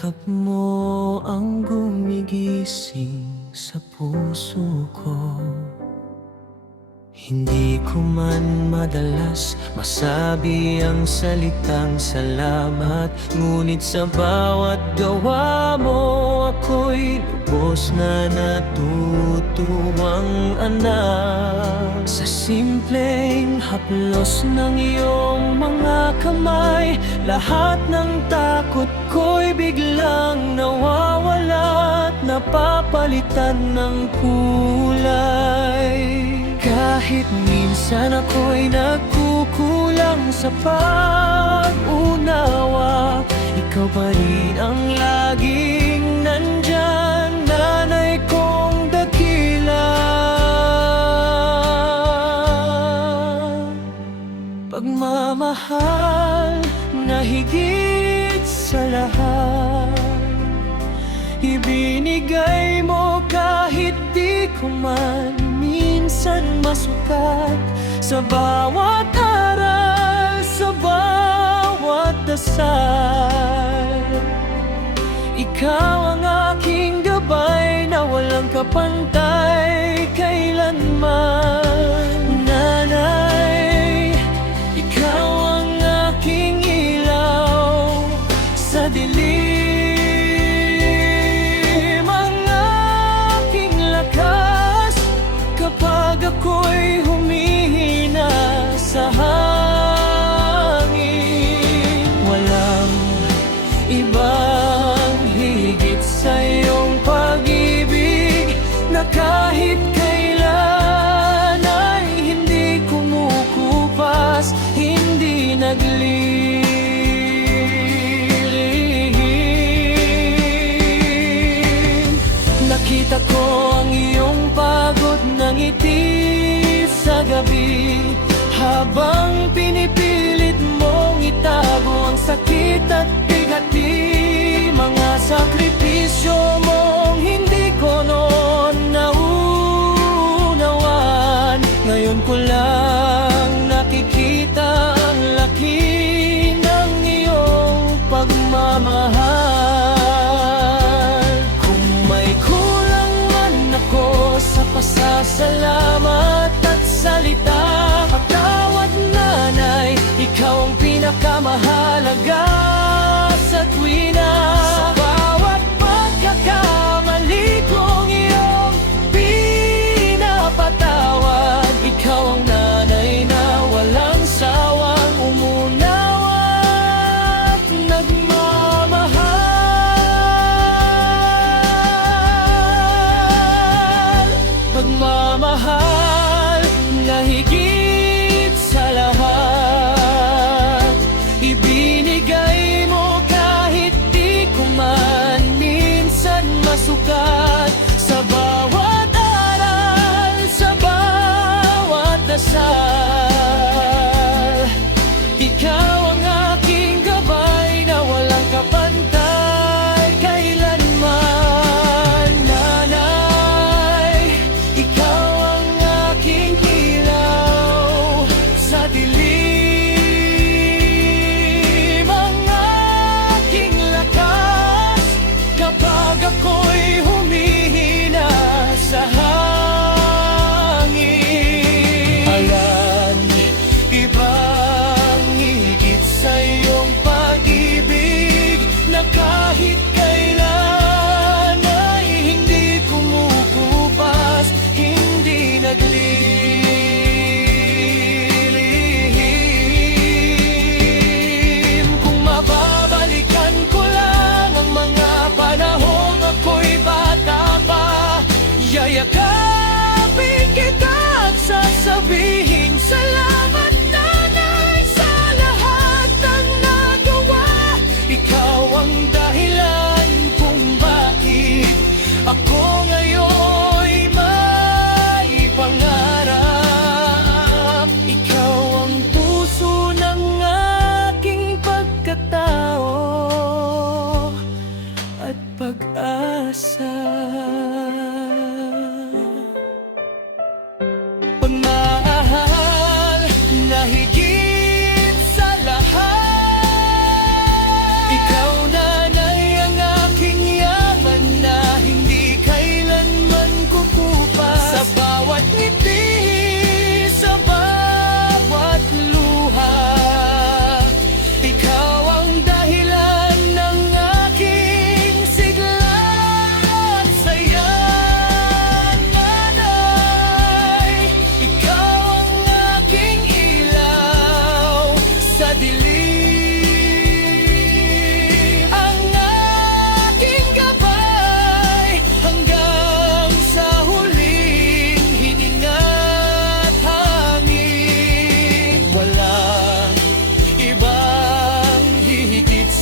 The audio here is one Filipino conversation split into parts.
yakap mo ang gumigising sa puso ko. Hindi ko man madalas masabi ang salitang salamat, ngunit sa bawat gawa mo ako'y lubos na natutuwang anak. Sa simpleng haplos ng iyong mga kamay, lahat ng takot ko'y biglang nawawala at napapalitan ng kulay. Kahit minsan ako'y nagkukulang sa pag-unawa, ikaw pa rin ang laging nandyan, nanay kong dakila. Pagmamahal na higit sa lahat, ibinigay mo kahit di ko man minsan masukat. Sa bawat aral, sa bawat dasal, ikaw ang aking gabay na walang kapantay kailanman. Nanay, ikaw ang aking ilaw sa dilim, ang aking lakas kapag ako'y humihina sa hangin. Walang ibang higit sa iyong pag-ibig na kahit kailan ay hindi kumukupas, hindi naglilihim. Nakita ko ang iyong pagod na ngiti sa gabi, habang pinipilit mong itago ang sakit at bigati. Mga sakripisyo mong hindi ko noon nauunawaan, ngayon ko lang nakikita ang laki ng iyong pagmamahal. Kung may kulang man ako sa pasasalamat at salita, patawad nanay, ikaw ang pinakamahalaga sa tuwina. Sa bawat pagkakamali kong iyong pinapatawad, ikaw ang nanay na walang sawang umunawa at nagmamahal. Pagmamahal na higit sa lahat, ibinigay mo kahit di ko man minsan masukat. Sa bawat aral, sa bawat dasal, ikaw ang aking gabay na walang kapantay kailanman. Nanay, ikaw ang aking ilaw sa dilim, ang aking lakas kapag ako'y humihina sa hangin. Alam, ibang higit sa iyong pag-ibig na kahit kailan ay hindi kumukupas, hindi naglilihim. Kung mababalikan ko lang ang mga panahong ako'y bata pa, yayakapin kita at sasabihin salamat nanay sa lahat ng nagawa. Ikaw ang dahilan kung bakit ako ngayon'y may pangarap. Ikaw ang puso ng aking pagkatao at pag-asa. Pagmamahal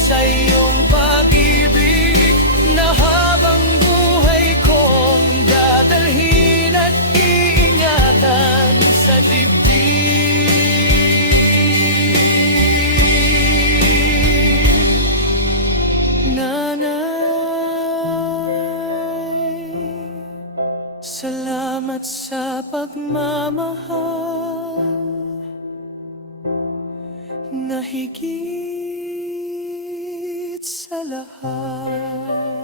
sa iyong pag-ibig na habang buhay kong dadalhin at iingatan sa dibdib. Nanay, salamat sa pagmamahal na higit sa lahat.